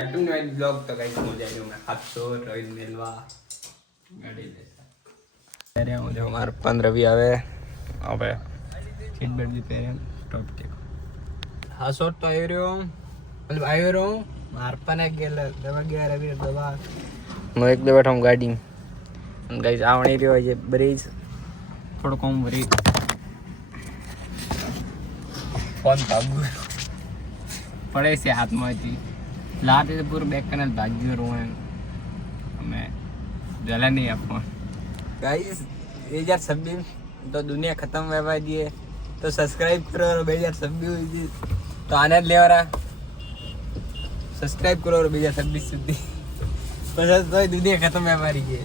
કાર્ટून wise blog तो guys हो जाएगा मैं हाथो रोहित मिलवा गाड़ी ले अरे मुझे हमारे 15 भी आवे अबे सीट बेल्ट भी पहने टॉप देखो हाँ शॉट तो आयो रो मतलब आयो रो मार पने गेल दवा गया रवि दवा मैं एक दे बैठा हूं गाड़ी में गाइस आवणी रह्यो है ब्रिज थोड़ो कम भरी फोन भागू पड़े से हाथ में थी लाते तो पूरा बैक कनल भाग्यो रो हमें जला नहीं आपको गाइस 2026 तो दुनिया खत्म होवा दिए तो सब्सक्राइब करो और 2026 तो आनंद ले रहा सब्सक्राइब करो और 2026 સુધી बस तो दुनिया खत्म है हमारी ये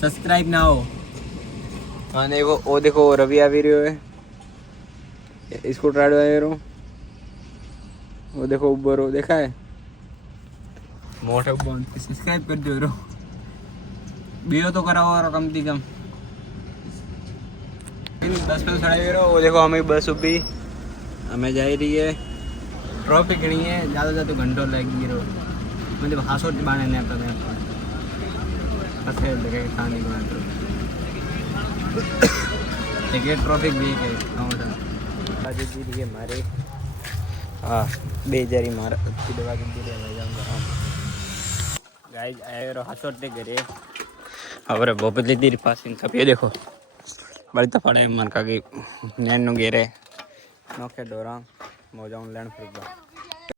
सब्सक्राइब ना हो आने वो देखो रवि आ भी रह्यो है इसको ट्राइड आयो रो वो देखो ऊपर वो देखा है मोटे बॉन्ड सब्सक्राइब कर दो रो वीडियो तो कराओ और कम से कम 10 पे खड़े रहो वो देखो हमें बस उभी हमें जा रही है ट्रॉफी गणी है ज़्यादा ज़्यादा घंटों लगी रहो मतलब हासोट बाने ने अपने पथे लगे खाने को एक ट्रॉफी भी है आज जी मारे हाँ बेजारी मार अच्छी दवा की दे मैं जाऊंगा गाइस आए रो हासोट ने करे अबरे भोपली दी पास इन सब ये देखो बड़ी तो पड़े मन का कि नैन नो गेरे नोके डोरा मौजा ऑनलाइन फिर